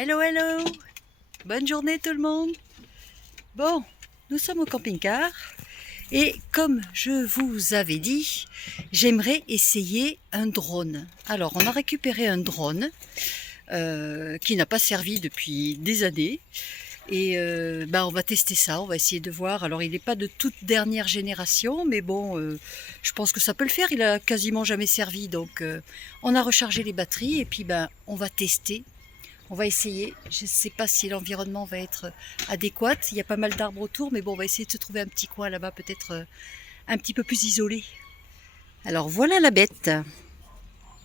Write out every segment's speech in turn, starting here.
Hello, hello! Bonne journée tout le monde! Bon, nous sommes au camping-car et comme je vous avais dit, j'aimerais essayer un drone. Alors, on a récupéré un drone qui n'a pas servi depuis des années et on va tester ça, on va essayer de voir. Alors, il n'est pas de toute dernière génération, mais bon, je pense que ça peut le faire. Il a quasiment jamais servi, donc on a rechargé les batteries et puis on va tester. On va essayer. Je ne sais pas si l'environnement va être adéquat. Il y a pas mal d'arbres autour, mais bon, on va essayer de se trouver un petit coin là-bas, peut-être un petit peu plus isolé. Alors voilà la bête.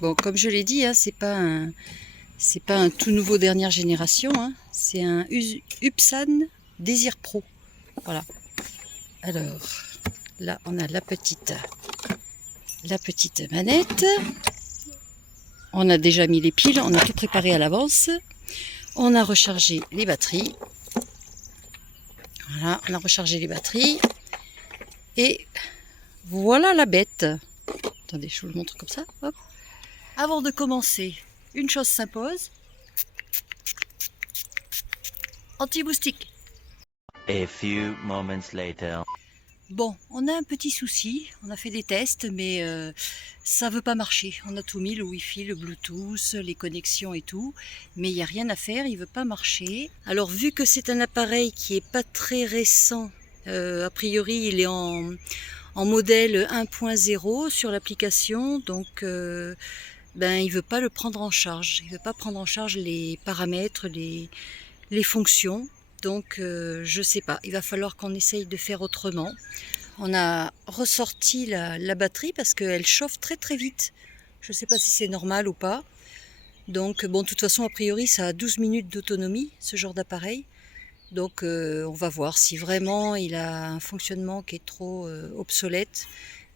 Bon, comme je l'ai dit, hein, c'est pas un tout nouveau dernière génération. Hein. C'est un Upsan Desir Pro. Voilà. Alors là, on a la petite manette. On a déjà mis les piles, on a tout préparé à l'avance. On a rechargé les batteries. Voilà, on a rechargé les batteries. Et voilà la bête. Attendez, je vous le montre comme ça. Hop. Avant de commencer, une chose s'impose. Anti-moustique. A few moments later. Bon, on a un petit souci. On a fait des tests, mais ça veut pas marcher. On a tout mis, le Wi-Fi, le Bluetooth, les connexions et tout. Mais il n'y a rien à faire, il veut pas marcher. Alors, vu que c'est un appareil qui est pas très récent, a priori, il est en modèle 1.0 sur l'application, donc il veut pas le prendre en charge. Il veut pas prendre en charge les paramètres, les fonctions. Donc je sais pas, il va falloir qu'on essaye de faire autrement. On a ressorti la batterie parce qu'elle chauffe très très vite. Je sais pas si c'est normal ou pas. Donc bon, de toute façon, a priori, ça a 12 minutes d'autonomie, ce genre d'appareil. Donc on va voir si vraiment il a un fonctionnement qui est trop obsolète.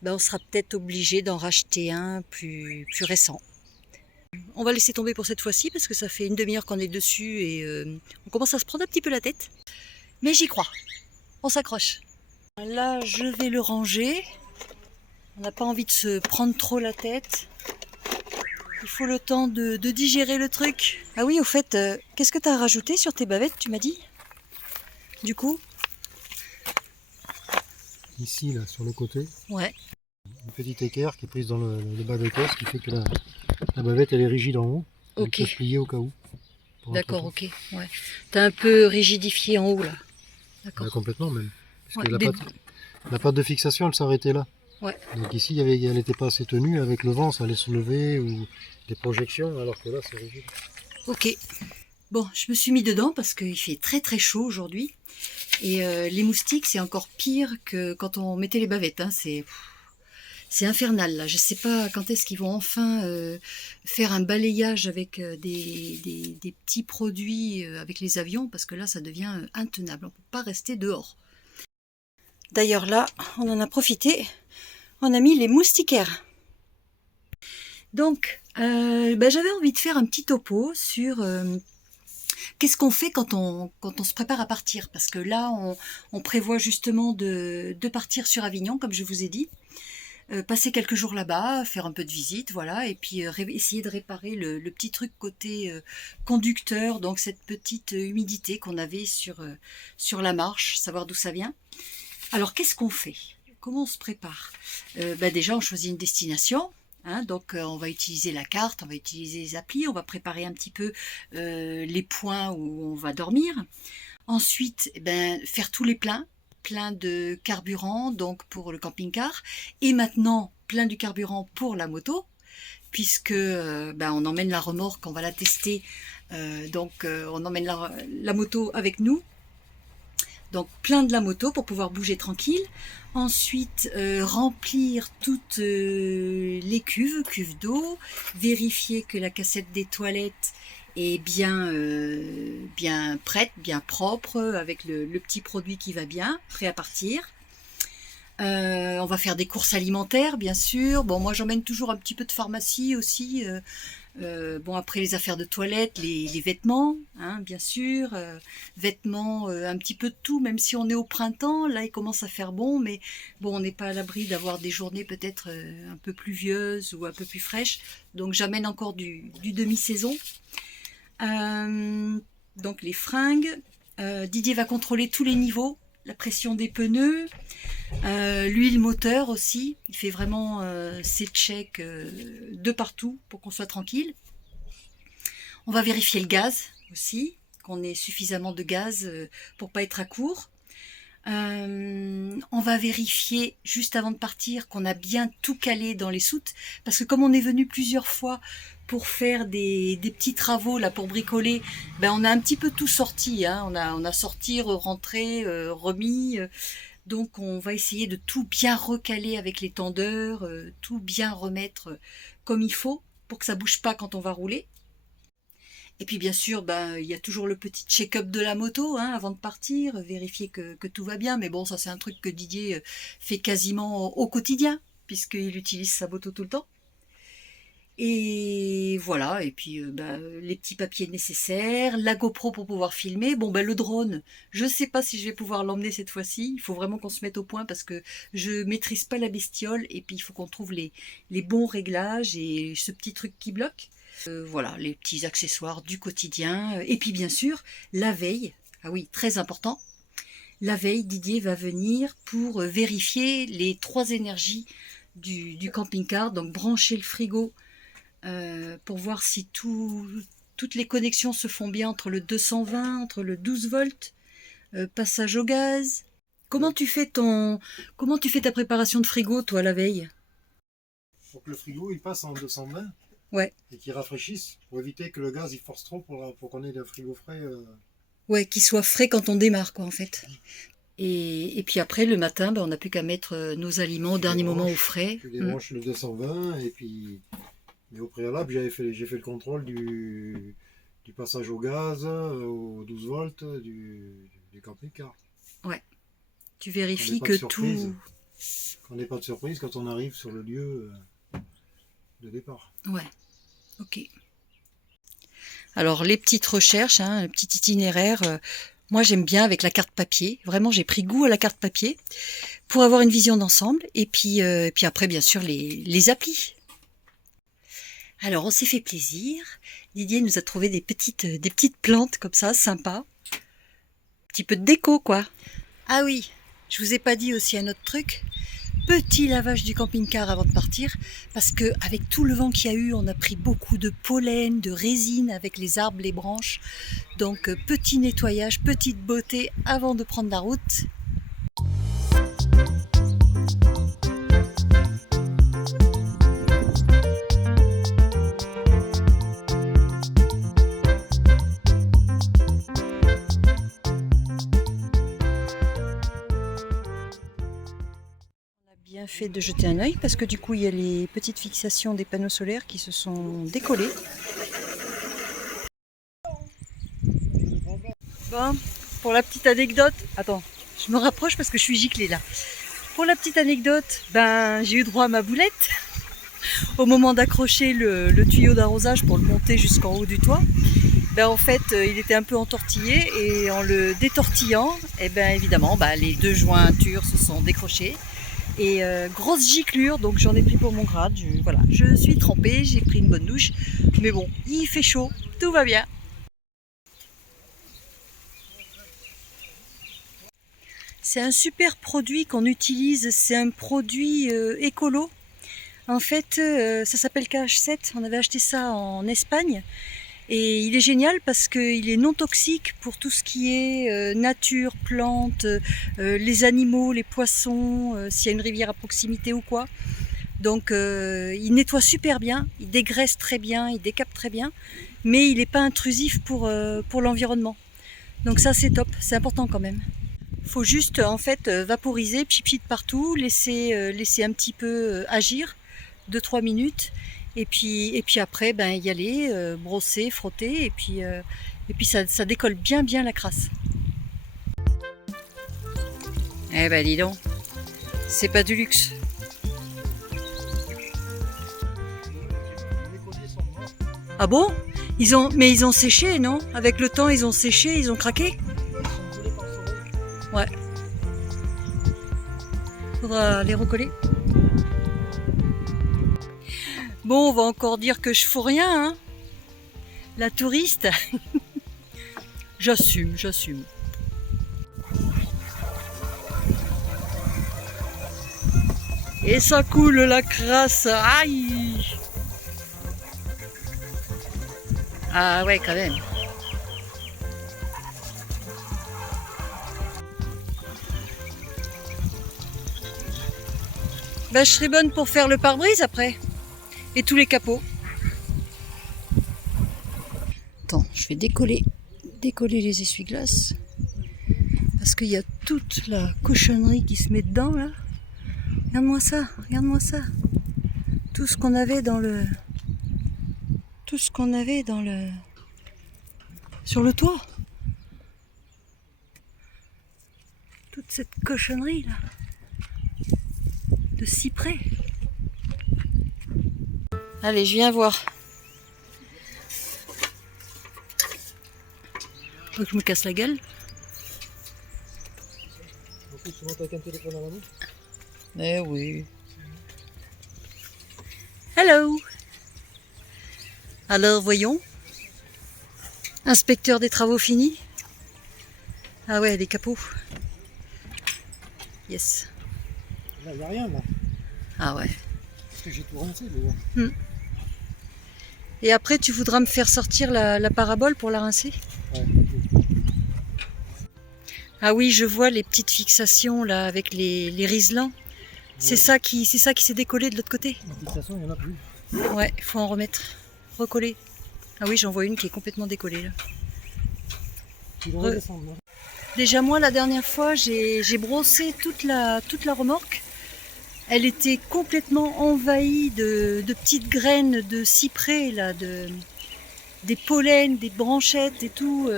On sera peut-être obligé d'en racheter un plus récent. On va laisser tomber pour cette fois-ci parce que ça fait une demi-heure qu'on est dessus et on commence à se prendre un petit peu la tête. Mais j'y crois. On s'accroche. Là, je vais le ranger. On n'a pas envie de se prendre trop la tête. Il faut le temps de digérer le truc. Ah oui, au fait, qu'est-ce que tu as rajouté sur tes bavettes, tu m'as dit? Du coup? Ici, là, sur le côté, Ouais. une petite équerre qui est prise dans le bas de caisse, qui fait que la bavette elle est rigide en haut. Elle Ok. peut se plier au cas où. D'accord, ok. Ouais. T'as un peu rigidifié en haut là. D'accord. Complètement même. Parce Ouais, que la patte de fixation elle s'arrêtait là. Ouais. Donc ici elle n'était pas assez tenue, avec le vent ça allait se lever ou des projections, alors que là c'est rigide. Ok. Bon, je me suis mis dedans parce qu'il fait très très chaud aujourd'hui. Et les moustiques, c'est encore pire que quand on mettait les bavettes. Hein. C'est infernal là. Je sais pas quand est-ce qu'ils vont enfin faire un balayage avec des petits produits avec les avions, parce que là, ça devient intenable. On ne peut pas rester dehors. D'ailleurs là, on en a profité. On a mis les moustiquaires. Donc, j'avais envie de faire un petit topo sur qu'est-ce qu'on fait quand on se prépare à partir. Parce que là, on prévoit justement de partir sur Avignon, comme je vous ai dit. Passer quelques jours là-bas, faire un peu de visite, voilà, et puis essayer de réparer le petit truc côté conducteur, donc cette petite humidité qu'on avait sur la marche, savoir d'où ça vient. Alors, qu'est-ce qu'on fait? Comment on se prépare? Déjà, on choisit une destination. Hein, donc on va utiliser la carte, on va utiliser les applis, on va préparer un petit peu les points où on va dormir. Ensuite, faire tous les pleins de carburant donc pour le camping-car, et maintenant plein du carburant pour la moto, puisque on emmène la remorque, on va la tester, on emmène la moto avec nous. Donc plein de la moto pour pouvoir bouger tranquille. Ensuite, remplir toutes les cuves d'eau, vérifier que la cassette des toilettes est bien prête, bien propre, avec le petit produit qui va bien, prêt à partir. On va faire des courses alimentaires, bien sûr. Bon, moi j'emmène toujours un petit peu de pharmacie aussi. Après les affaires de toilette, les vêtements, hein, bien sûr, vêtements, un petit peu de tout, même si on est au printemps, là il commence à faire bon, mais bon, on n'est pas à l'abri d'avoir des journées peut-être un peu pluvieuses ou un peu plus fraîches, donc j'amène encore du demi-saison. Donc les fringues. Didier va contrôler tous les niveaux, la pression des pneus, l'huile moteur aussi. Il fait vraiment ses checks de partout pour qu'on soit tranquille. On va vérifier le gaz aussi, qu'on ait suffisamment de gaz pour pas être à court. On va vérifier juste avant de partir qu'on a bien tout calé dans les soutes, parce que comme on est venu plusieurs fois pour faire des petits travaux là pour bricoler, ben on a un petit peu tout sorti, hein. On a sorti, rentré, remis. Donc on va essayer de tout bien recaler avec les tendeurs, tout bien remettre comme il faut pour que ça bouge pas quand on va rouler. Et puis bien sûr, ben, il y a toujours le petit check-up de la moto hein, avant de partir, vérifier que tout va bien. Mais bon, ça c'est un truc que Didier fait quasiment au quotidien, puisqu'il utilise sa moto tout le temps. Et voilà, et puis ben, les petits papiers nécessaires, la GoPro pour pouvoir filmer. Bon, ben, le drone, je ne sais pas si je vais pouvoir l'emmener cette fois-ci. Il faut vraiment qu'on se mette au point parce que je maîtrise pas la bestiole. Et puis il faut qu'on trouve les bons réglages et ce petit truc qui bloque. Voilà, les petits accessoires du quotidien. Et puis bien sûr, la veille. Ah oui, très important. La veille, Didier va venir pour vérifier les 3 énergies du camping-car. Donc brancher le frigo pour voir si toutes les connexions se font bien entre le 220, entre le 12 volts, passage au gaz. Comment tu fais ta préparation de frigo, toi, la veille? Faut que le frigo il passe en 220. Ouais. Et qu'il rafraîchisse pour éviter que le gaz il force trop pour qu'on ait un frigo frais. Ouais, qu'il soit frais quand on démarre, quoi, en fait. Et puis après, le matin, ben, on n'a plus qu'à mettre nos aliments au dernier moment au frais. Tu débranches le 220 et puis. Mais au préalable, j'ai fait le contrôle du passage au gaz, au 12 volts du camping-car. Ouais. Tu vérifies que tout. Qu'on n'ait pas de surprise quand on arrive sur le lieu de départ. Ouais. Ok. Alors les petites recherches, hein, le petit itinéraire, moi j'aime bien avec la carte papier. Vraiment j'ai pris goût à la carte papier pour avoir une vision d'ensemble. Et puis après bien sûr les applis. Alors on s'est fait plaisir. Didier nous a trouvé des petites plantes comme ça, sympas. Un petit peu de déco quoi. Ah oui, je vous ai pas dit aussi un autre truc. Petit lavage du camping-car avant de partir, parce que avec tout le vent qu'il y a eu, on a pris beaucoup de pollen, de résine avec les arbres, les branches. Donc petit nettoyage, petite beauté avant de prendre la route. Bien fait de jeter un œil parce que du coup il y a les petites fixations des panneaux solaires qui se sont décollées. Bon, pour la petite anecdote, attends, je me rapproche parce que je suis giclée là. Pour la petite anecdote, ben j'ai eu droit à ma boulette au moment d'accrocher le tuyau d'arrosage pour le monter jusqu'en haut du toit. Ben en fait il était un peu entortillé et en le détortillant, et ben évidemment ben, les 2 jointures se sont décrochées. Et grosse giclure, donc j'en ai pris pour mon grade. Voilà, je suis trempée, j'ai pris une bonne douche. Mais bon, il fait chaud, tout va bien. C'est un super produit qu'on utilise, c'est un produit écolo. En fait, ça s'appelle KH7, on avait acheté ça en Espagne. Et il est génial parce qu'il est non toxique pour tout ce qui est nature, plantes, les animaux, les poissons, s'il y a une rivière à proximité ou quoi. Donc il nettoie super bien, il dégraisse très bien, il décape très bien, mais il n'est pas intrusif pour l'environnement. Donc ça c'est top, c'est important quand même. Il faut juste en fait vaporiser, pchit de partout, laisser un petit peu agir, 2-3 minutes. Et puis après, ben, y aller, brosser, frotter, et puis ça décolle bien la crasse. Eh ben dis donc, c'est pas du luxe. Ah bon? Mais ils ont séché, non? Avec le temps, ils ont séché, ils ont craqué? Ouais. Faudra les recoller. Bon, on va encore dire que je fous rien, hein. La touriste. J'assume, j'assume. Et ça coule la crasse. Aïe! Ah ouais, quand même. Bah, je serais bonne pour faire le pare-brise après. Et tous les capots. Attends, je vais décoller les essuie-glaces. Parce qu'il y a toute la cochonnerie qui se met dedans là. Regarde-moi ça, regarde-moi ça. Tout ce qu'on avait dans le... sur le toit. Toute cette cochonnerie là. De cyprès. Allez, je viens voir. Faut que je me casse la gueule. En plus, tu montes avec un téléphone à la main. Eh oui. Hello. Alors, voyons. Inspecteur des travaux finis. Ah ouais, les capots. Yes. Là, il n'y a rien là. Ah ouais. Parce que j'ai tout rincé déjà. Et après, tu voudras me faire sortir la parabole pour la rincer? Ouais. Ah oui, je vois les petites fixations là avec les riselants. C'est ça qui s'est décollé de l'autre côté. De toute façon, il n'y en a plus. Ouais, il faut en remettre. Recoller. Ah oui, j'en vois une qui est complètement décollée là. Tu dois redescendre. Là. Déjà moi, la dernière fois, j'ai brossé toute la remorque. Elle était complètement envahie de petites graines de cyprès, là, des pollens, des branchettes et tout.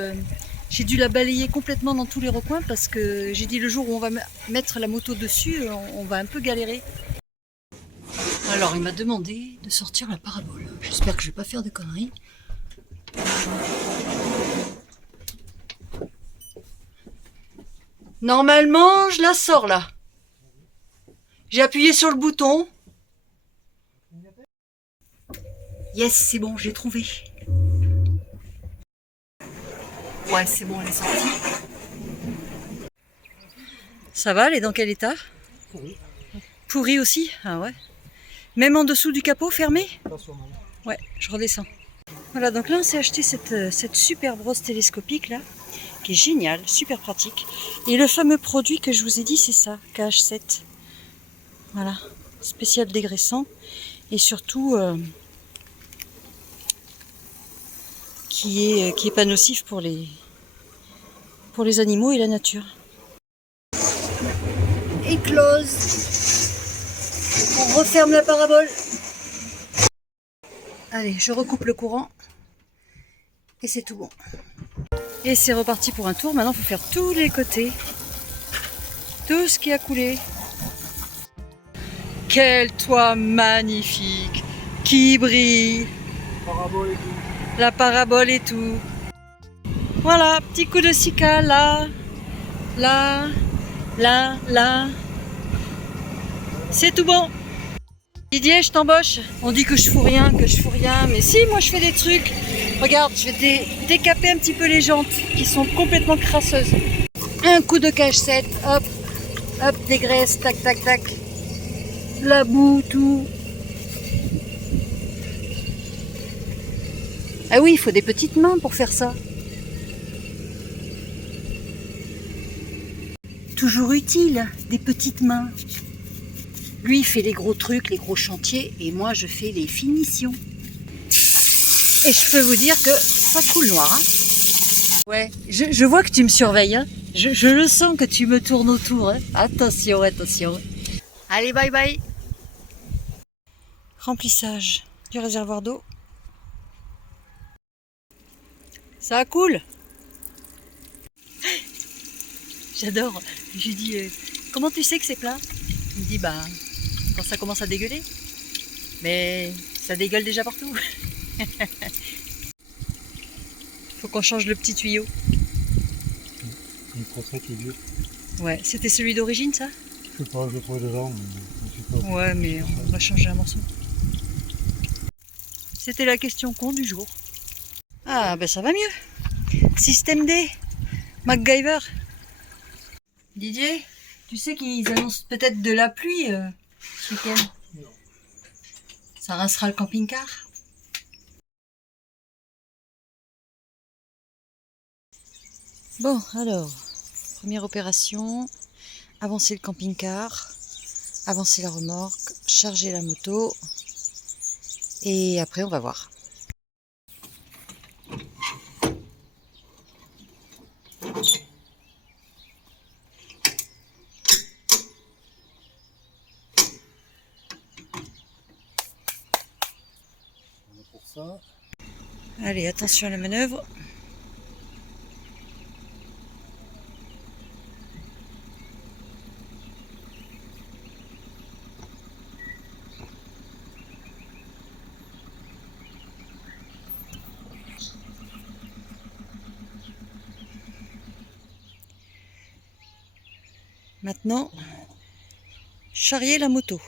J'ai dû la balayer complètement dans tous les recoins parce que j'ai dit le jour où on va mettre la moto dessus, on va un peu galérer. Alors il m'a demandé de sortir la parabole. J'espère que je vais pas faire de conneries. Normalement, je la sors là. J'ai appuyé sur le bouton. Yes, c'est bon, j'ai trouvé. Ouais, c'est bon, elle est sortie. Ça va, elle est dans quel état? Pourri. Pourri aussi? Ah ouais. Même en dessous du capot, fermé? Attention, maman. Ouais, je redescends. Voilà, donc là, on s'est acheté cette super brosse télescopique là, qui est géniale, super pratique. Et le fameux produit que je vous ai dit, c'est ça, KH7. Voilà, spécial dégraissant. Et surtout, qui est pas nocif pour les animaux et la nature. Et close. On referme la parabole. Allez, je recoupe le courant. Et c'est tout bon. Et c'est reparti pour un tour. Maintenant, il faut faire tous les côtés. Tout ce qui a coulé. Quel toit magnifique qui brille. Parabole et tout. La parabole et tout. Voilà, petit coup de sika là, là, là, là. C'est tout bon. Didier, je t'embauche. On dit que je fous rien, mais si, moi je fais des trucs. Regarde, je vais décaper un petit peu les jantes qui sont complètement crasseuses. Un coup de KH7, hop, hop, dégraisse, tac, tac, tac. La boue, tout. Ah oui, il faut des petites mains pour faire ça. Toujours utile, des petites mains. Lui, il fait les gros trucs, les gros chantiers, et moi, je fais les finitions. Et je peux vous dire que ça coule noir. Hein. Ouais, je vois que tu me surveilles. Hein. Je le sens que tu me tournes autour. Hein. Attention, attention. Allez, bye bye. Remplissage du réservoir d'eau. Ça coule. J'adore. Je lui dis, comment tu sais que c'est plat? Il me dit, bah, quand ça commence à dégueuler. Mais ça dégueule déjà partout. Faut qu'on change le petit tuyau. Le procès qui est vieux. Ouais, c'était celui d'origine, ça? Je sais pas, je le trouve dedans, mais je sais pas. Ouais, mais on va changer un morceau. C'était la question con du jour. Ah, ben ça va mieux. Système D, MacGyver. Didier, tu sais qu'ils annoncent peut-être de la pluie ce week-end? Non. Ça rincera le camping-car. Bon, alors, première opération, avancer le camping-car, avancer la remorque, charger la moto, et après on va voir. Pour ça. Allez, attention à la manœuvre. Maintenant, charrier la moto.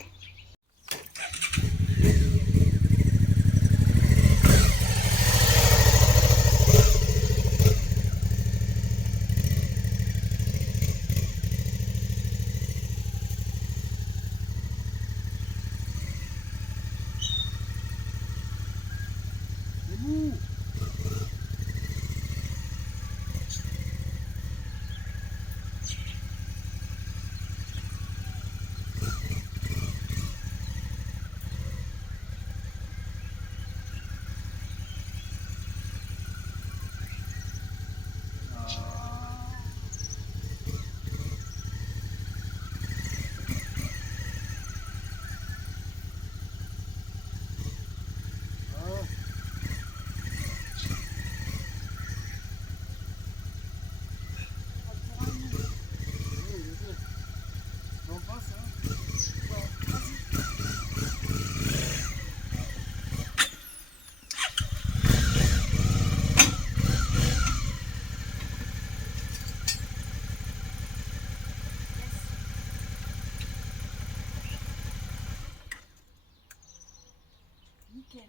Nickel.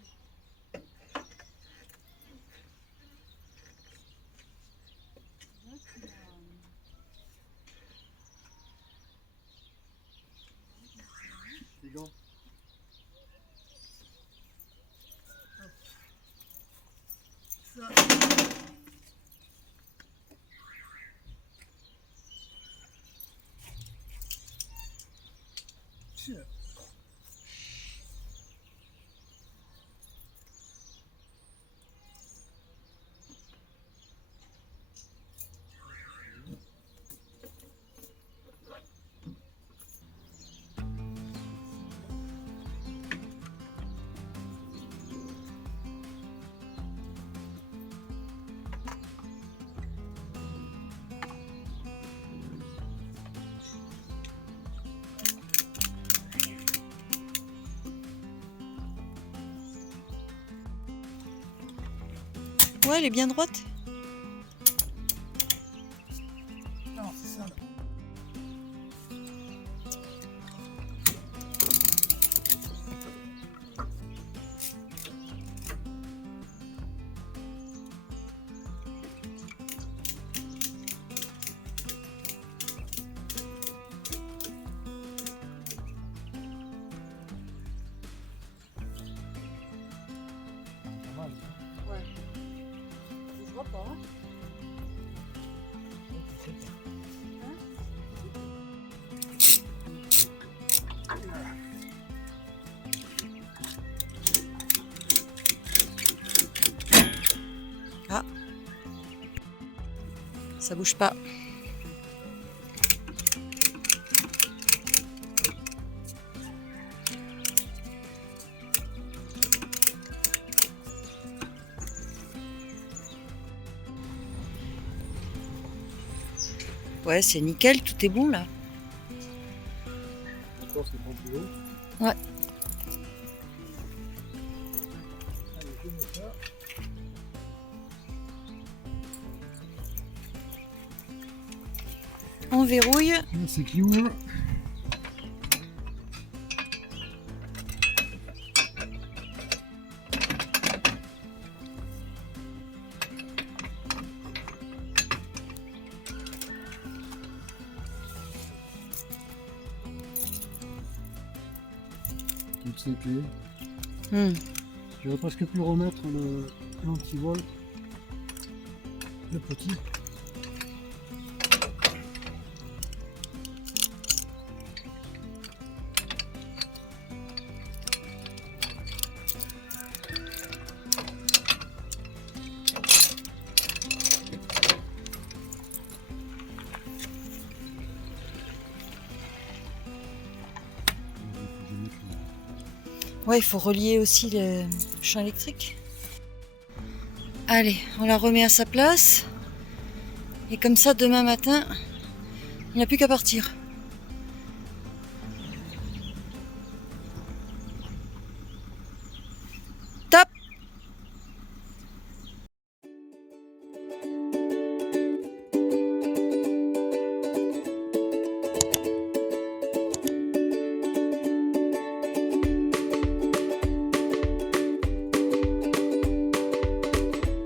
Les gants. Ça. Ouais, elle est bien droite. Non, c'est ça là. Pas mal. Ouais. Je vois pas. Ah. Ça bouge pas. Ouais, c'est nickel, tout est bon là. D'accord, c'est pas plus haut. Ouais. Allez, je mets ça. On verrouille. Là, c'est qui ouvre. toutes ces clés. Hmm. J'aurais presque pu remettre l'antivol, le petit. Ouais, il faut relier aussi le champ électrique. Allez, on la remet à sa place. Et comme ça, demain matin, il n'y a plus qu'à partir.